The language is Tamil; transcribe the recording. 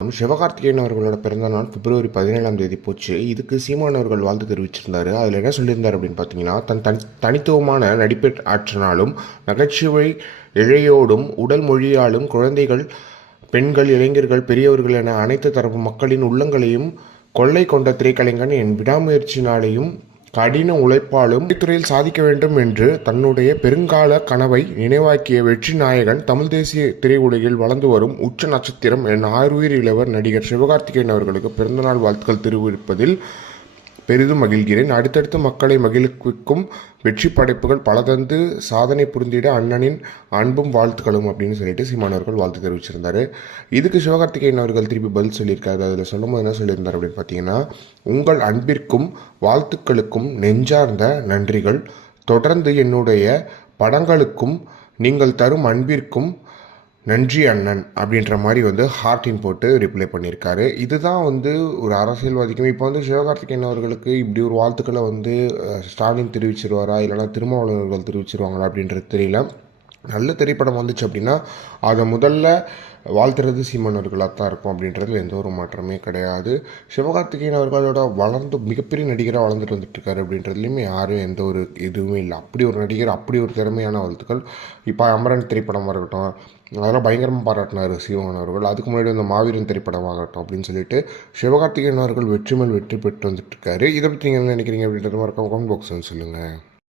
சிவகார்த்திகேயன் அவர்களோட பிறந்தநாள் பிப்ரவரி 17ஆம் தேதி போச்சு. இதுக்கு சீமான் அவர்கள் வாழ்த்து தெரிவிச்சிருந்தாரு. அதில் என்ன சொல்லியிருந்தார் அப்படின்னு பார்த்தீங்கன்னா, தனித்துவமான நடிப்பை ஆற்றினாலும் நகைச்சுவை இழையோடும் உடல் மொழியாலும் குழந்தைகள், பெண்கள், இளைஞர்கள், பெரியவர்கள் என அனைத்து தரப்பு மக்களின் உள்ளங்களையும் கொள்ளை கொண்ட திரைக்கலைஞன் என் விடாமுயற்சினாலேயும் கடின உழைப்பாலும் துறையில் சாதிக்க வேண்டும் என்று தன்னுடைய பெருங்கால கனவை நினைவாக்கிய வெற்றி நாயகன், தமிழ் தேசிய திரையுலகில் வளர்ந்து வரும் உச்ச நட்சத்திரம் என் ஆறுயிர் இளவர் நடிகர் சிவகார்த்திகேயன் அவர்களுக்கு பிறந்தநாள் வாழ்த்துக்கள் தெரிவிப்பதில் பெரிதும் மகிழ்கிறேன். அடுத்தடுத்து மக்களை மகிழ்விக்கும் வெற்றி படைப்புகள் பல தந்து சாதனை புரிந்திட அண்ணனின் அன்பும் வாழ்த்துக்களும் அப்படின்னு சொல்லிட்டு சீமான் அவர்கள் வாழ்த்து தெரிவிச்சிருந்தாரு. இதுக்கு சிவகார்த்திகேயன் அவர்கள் திருப்பி பதில் சொல்லியிருக்காரு. அதில் சொல்லும்போது என்ன சொல்லியிருந்தார் அப்படின்னு பார்த்தீங்கன்னா, உங்கள் அன்பிற்கும் வாழ்த்துக்களுக்கும் நெஞ்சார்ந்த நன்றிகள். தொடர்ந்து என்னுடைய படங்களுக்கும் நீங்கள் தரும் அன்பிற்கும் நன்றி அண்ணன் அப்படின்ற மாதிரி ஹார்ட்டின் போட்டு ரிப்ளை பண்ணியிருக்காரு. இதுதான் ஒரு அரசியல்வாதிக்கும் இப்போ சிவகார்த்திகேயன் அவர்களுக்கு இப்படி ஒரு வாழ்த்துக்களை ஸ்டாலின் தெரிவிச்சிருவாரா, இல்லைனா திருமாவளவர்கள் தெரிவிச்சிருவாங்களா அப்படின்றது தெரியல. நல்ல திரைப்படம் வந்துச்சு அப்படின்னா அதை முதல்ல வாழ்த்துறது சீமானவர்களாக தான் இருக்கும் அப்படின்றதுல எந்த ஒரு மாற்றமே கிடையாது. சிவகார்த்திகேயன் அவர்களோட மிகப்பெரிய நடிகராக வளர்ந்துட்டு வந்துட்டுருக்காரு அப்படின்றதுலையுமே யாரும் எந்த ஒரு இதுவுமே இல்லை. அப்படி ஒரு நடிகர், அப்படி ஒரு திறமையான வாழ்த்துக்கள். இப்போ அமரன் திரைப்படமாக இருக்கட்டும், அதெல்லாம் பயங்கரமாக பாராட்டினார் சீமான் அவர்கள். அதுக்கு முன்னாடி அந்த மாவீரன் திரைப்படமாகட்டும் அப்படின்னு சொல்லிட்டு சிவகார்த்திகேயன் அவர்கள் வெற்றி மேல் வெற்றி பெற்று வந்துட்டுருக்காரு. இதை பற்றி நீங்கள் என்ன நினைக்கிறீங்க அப்படின்றது மாதிரி கமெண்ட் பாக்ஸ் சொல்லுங்கள்.